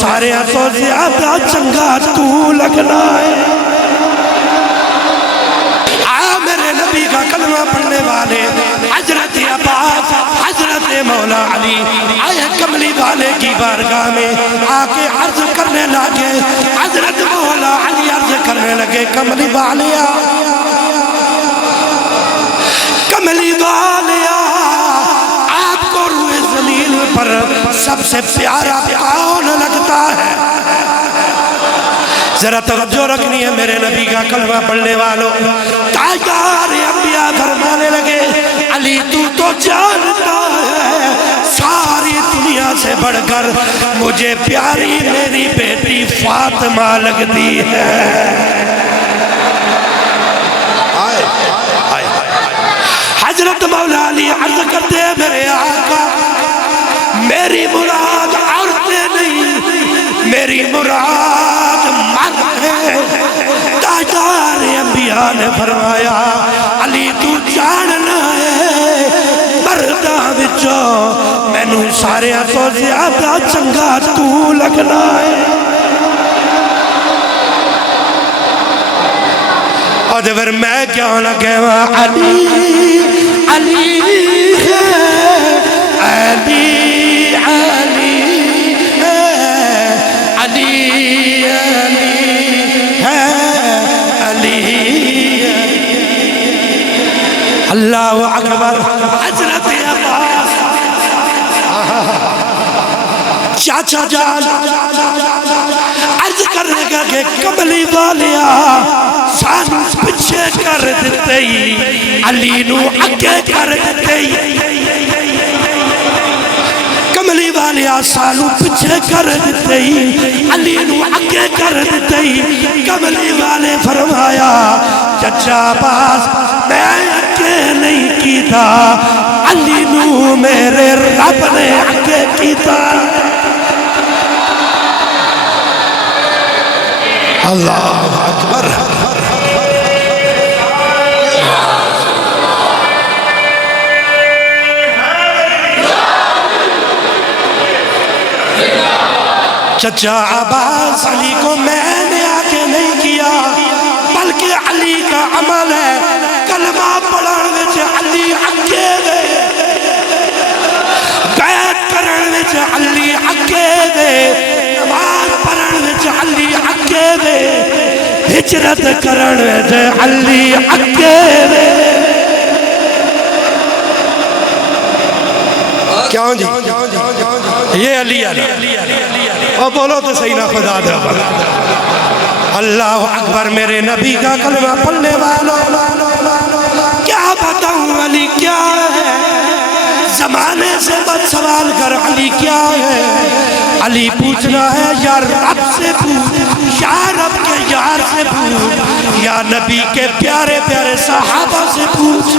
سارے تو زیادہ چنگا تو لگنا ہے۔ میرے نبی کا کلمہ پڑھنے والے حضرت عباس، حضرت مولا علی آئے کملی والے کی بارگاہ میں آ کے عرض کرنے لگے، حضرت مولا علی عرض کرنے لگے، کملی والیا، کملی والیا، آپ کو روئے زمین پر سب سے پیارا کون لگتا ہے؟ ذرا توجہ رکھنی ہے میرے نبی کا کلمہ پڑھنے والوں۔ تاجدار انبیاء فرمانے لگے، علی تو جانتا ہے ساری دنیا سے بڑھ کر مجھے پیاری میری بیٹی فاطمہ لگتی ہے۔ حضرت مولا علی عرض کرتے ہیں، میرے آقا میری مراد عورتیں نہیں، میری مراد مرد ہے۔ تاجدار انبیاء نے فرمایا، علی تو جاننا ہے مرداں وچوں مینوں سارے تو زیادہ چنگا تو لگنا ہے۔ اور پھر میں کیوں نہ کہواں علی علی ہے، علی علی ہے، علی علی ہے، علی اللہ اکبر۔ حضرت عباس چاچا جان عرض کرنے کا کہ کملی والیا سانو پچھے کر دیتے ہی، علی نو اگے کر دیتے ہی، کملی والیا سانو پچھے کر دیتے ہی، علی نو اگے کر دیتے ہی۔ کملی والے فرمایا، چچا عباس میں اگے نہیں کیتا، علی نو میرے رب نے اگے کیتا۔ اللہ اکبر۔ چچا عباس علی کو میں نے آگے نہیں کیا، بلکہ علی کا عمل ہے، کلمہ پڑھن وچ علی اگے دے، بیعت کرن وچ علی اگے دے، نماز پڑھن وچ علی اگے دے، ہجرت کرن وچ علی اگے دے۔ کیوں جی؟ یہ علی علی اور بولو تو صحیح نہ خدا دے۔ اللہ اکبر۔ میرے نبی کا کلمہ پڑھنے والوں کیا بتاؤں علی کیا ہے؟ زمانے سے بد سوال کر علی کیا ہے؟ علی پوچھنا ہے یا رب سے پوچھ، یا رب کے یار سے پوچھ، یا نبی کے پیارے پیارے صحابہ سے پوچھ۔